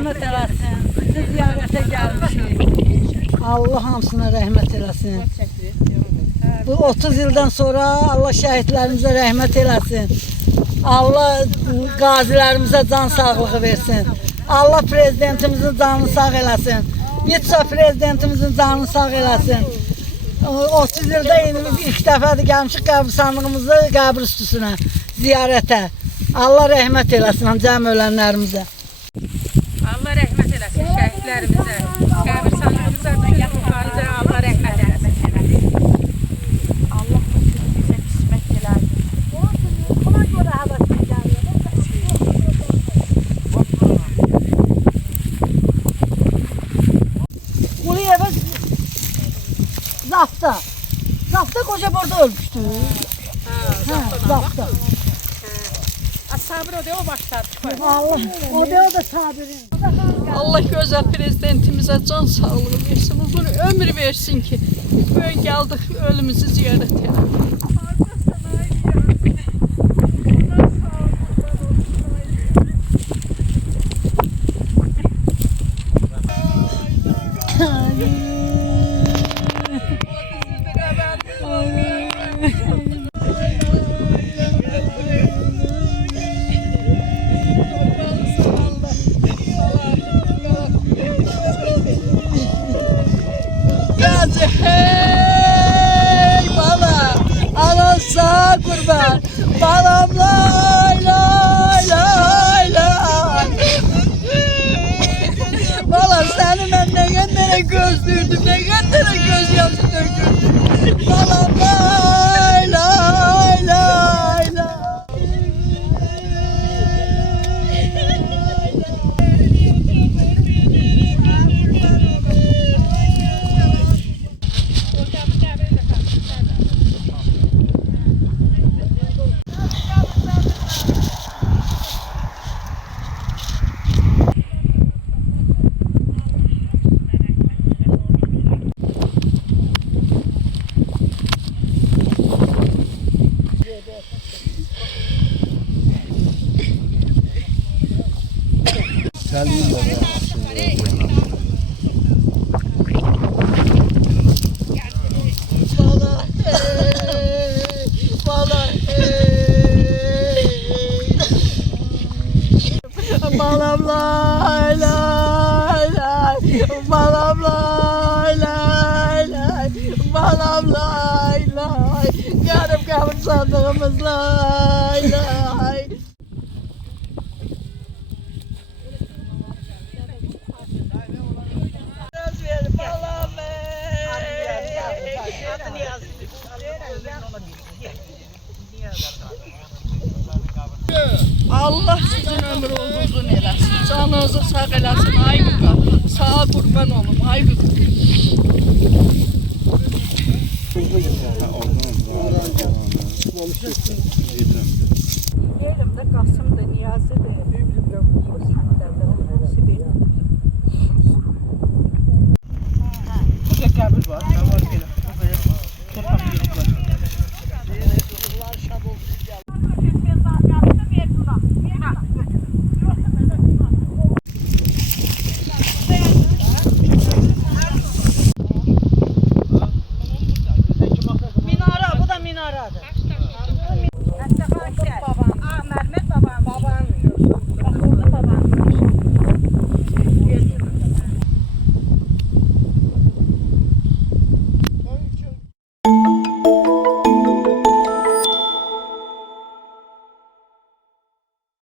rəhmət eləsin. Sizi ziyarətə gəlmişik. Allah hamısına rəhmət eləsin. Bu 30 ildən sonra Allah şəhidlərimizə rəhmət eləsin. Allah qazilərimizə can sağlığı versin. Allah prezidentimizin canını sağ eləsin. Vitse prezidentimizin canını sağ eləsin. 30 ildə ilk dəfədir gəlmişik qəbristanlığımızı qəbir üstüsünə ziyarətə. Allah rəhmət eləsin cəm ölənlərimizə. Allah rəhmət eləsin şəhidlərimizə, qəbristanlığımıza da yaxınlarımıza Allah rəhmət eləsin. Allah bizə qismət eləsin. Buna görə həvəslə gəlir. Quliyevə Zafta. Zafta koca burada ölmüştü. Zafta. Sabir o da o başladı. Allah, o da sabirin. Allah güzel prezidentimize can sağlığı versin, uzun ömür versin ki böyle geldik ölümümüzü ziyaret edelim. Hey bala, anan sağ kurban, balam lay lay lay lay. Balam seni ben ne kadar gözlürdüm, ne kadar göz yaşı dökürdüm. Balam lay lay lay lay. Balam lay lay lay, balam lay lay lay, balam lay lay, garip kabir sandığımız lay lay. Balam Allah sizin ömrünüzü uzun eləsin, canınızı sağ eləsin, ay qıqa, sağa qurban olum, ay qıqa. Yerimdə Qasımdır, Niyazidir.